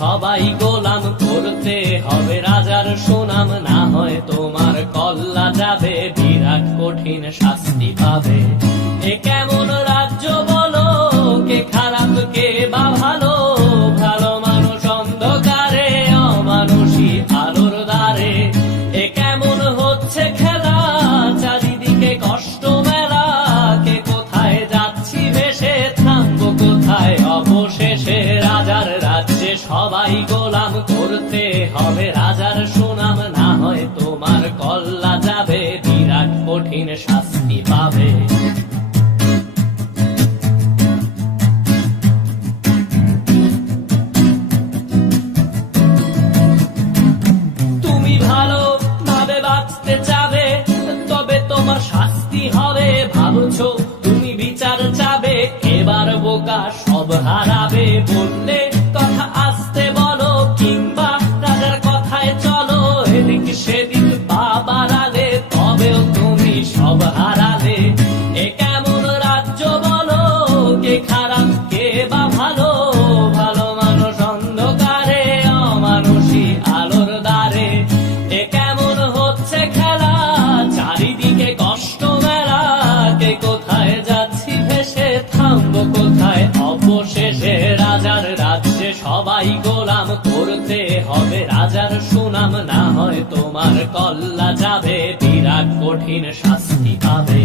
সবাই গোলাম, করতে হবে রাজার সুনাম, না হয় তোমার কল্লা যাবে, বিরাট কঠিন শাস্তি পাবে। এ কেমন রাজ্য বলো, কে খারাপ কে বা ভালো, ভালো মানুষ অন্ধকারে, অমানুষী আলোর দ্বারে। এ কেমন হচ্ছে খেলা, চারিদিকে কষ্ট মেলা, কে কোথায় যাচ্ছি ভেসে, থামবো কোথায় অবশেষে। রাজার রাজ্যে সবাই গোলাম, করতে হবে রাজার সুনাম, না হয় তোমার কল্লা যাবে, বিরাট কঠিন শাস্তি পাবে। তুমি ভালো ভাবে বাঁচতে চাবে, তবে তোমার শাস্তি হবে। ভাবছো তুমি বিচার চাবে, এবার বোকা সব হারাবে। বললে কথা আসতে বলো, কিংবা রাজার কথায় চলো, এদিক সেদিক পা বাড়ালে, তবেও তুমি সব হারালে। এ কেমন রাজ্য বলো, কে খারাপ কে বা ভালো, ভালো মানুষ অন্ধকারে, অমানুষী আলোর দ্বারে। এ কেমন হচ্ছে খেলা, চারিদিকে কষ্ট মেলা, কে কোথায় যাচ্ছি ভেসে, থামবো কোথায় অবশেষে। রাজার রাজ্যে সবাই গোলাম, করতে হবে রাজার সুনাম, না হয় তোমার কল্লা যাবে, বিরাট কঠিন শাস্তি পাবে।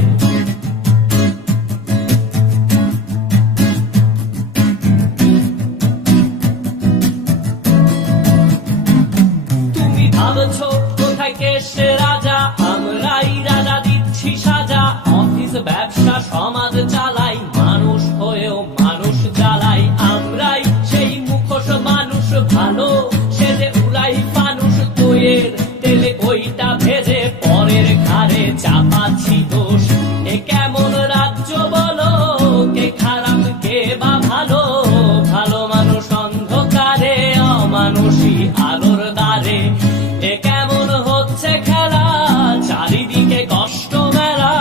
তুমি ভাবছো কোথায় কেসে রাজা, আমরাই রাজা দিচ্ছি সাজা। অফিস ব্যবসা সমাজ চালাই, মানুষ হয়েও মানুষ জ্বালাই। আমরাই সেই মুখোশ মানুষ ভালো, সেজে উড়াই মানুষ দইয়ের তেলে, ওইটা ভেজে পরের ঘাড়ে চাপাচ্ছি দোষ। এ কেমন রাজ্য বলো, কে খারাপ কে বা ভালো, ভালো মানুষ অন্ধকারে, অমানুষী আলোর দ্বারে। এ কেমন হচ্ছে খেলা, চারিদিকে কষ্ট মেলা,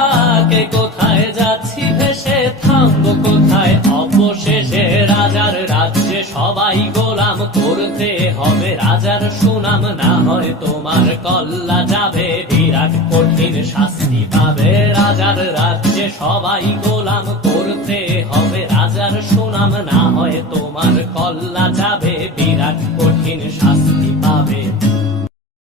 কে কোথায় যাচ্ছি ভেসে, থামবো কোথায় অবশেষে। রাজার রাজ্যে সবাই গোলাম, করতে হবে রাজার সুনাম, না হয় তোমার কল্লা যাবে, বিরাট কঠিন শাস্তি পাবে। রাজার রাজ্যে সবাই গোলাম, করতে হবে রাজার সুনাম, না হয় তোমার কল্লা যাবে, বিরাট কঠিন শাস্তি পাবে।